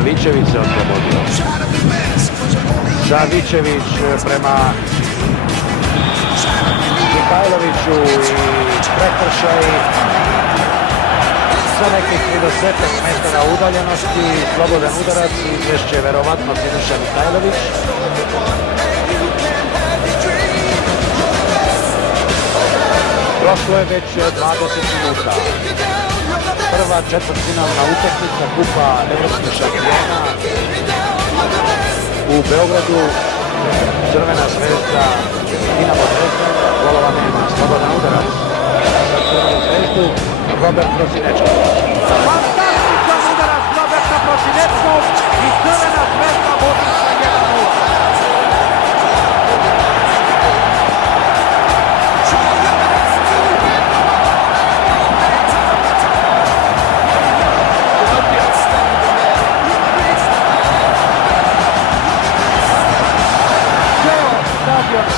Savićević se oslobodio. Savićević prema Mihajloviću i prekršaj sa nekih 30 metara udaljenosti, slobodan udarac, izvešće verovatno Siniša Mihajlović. Prošlo je već 20 minuta. Prva četvrtfinalna utakmica Kupa evropskih šampiona u Beogradu. Crvena zvezda Dinamo Dresden, golova nema, slobodan udarac za Crvenu zvezdu, Robert Prosinečki. Fantastičan udarac Roberta Prosinečkog i Crvena zvezda vodi sa 1:0.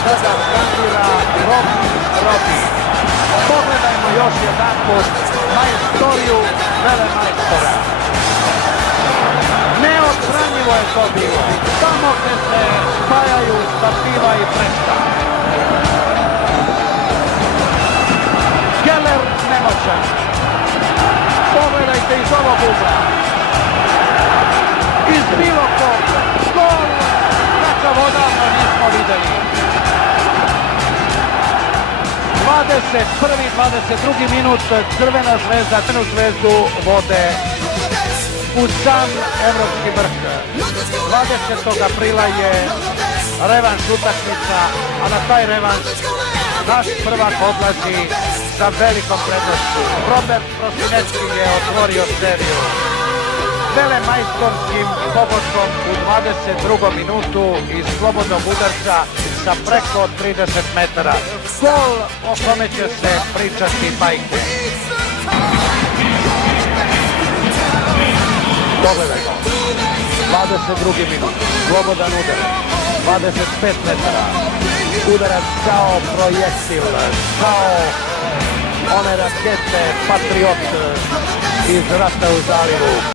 Sada skandira Robi. Pogledajmo još jedanput na istoriju velemajstora. Neodbranjivo je to bilo. Tamo gde se spajaju Stativa i Prešta. Keller nemoćan. Pogledajte iz ovog ugla. Iz bilo kog. Gol kakav odavno nismo videli. 21. 22. minut, Crvena zvezda, Crvenu zvezdu vode u sam evropski vrh. 20. aprila je revanš utakmica, a na taj revanš naš prvak odlazi sa velikom prednošću. Robert Prosinečki je otvorio seriju velemajstorskim pogođkom u 22. minutu iz slobodnog udarca sa preko 30 metara. Gol o kome će se pričati bajke. Pogledajmo. 22. minut. Slobodan udarac. 25 metara. Udarac kao projektil, kao one rakete Patriot iz rata u zalivu.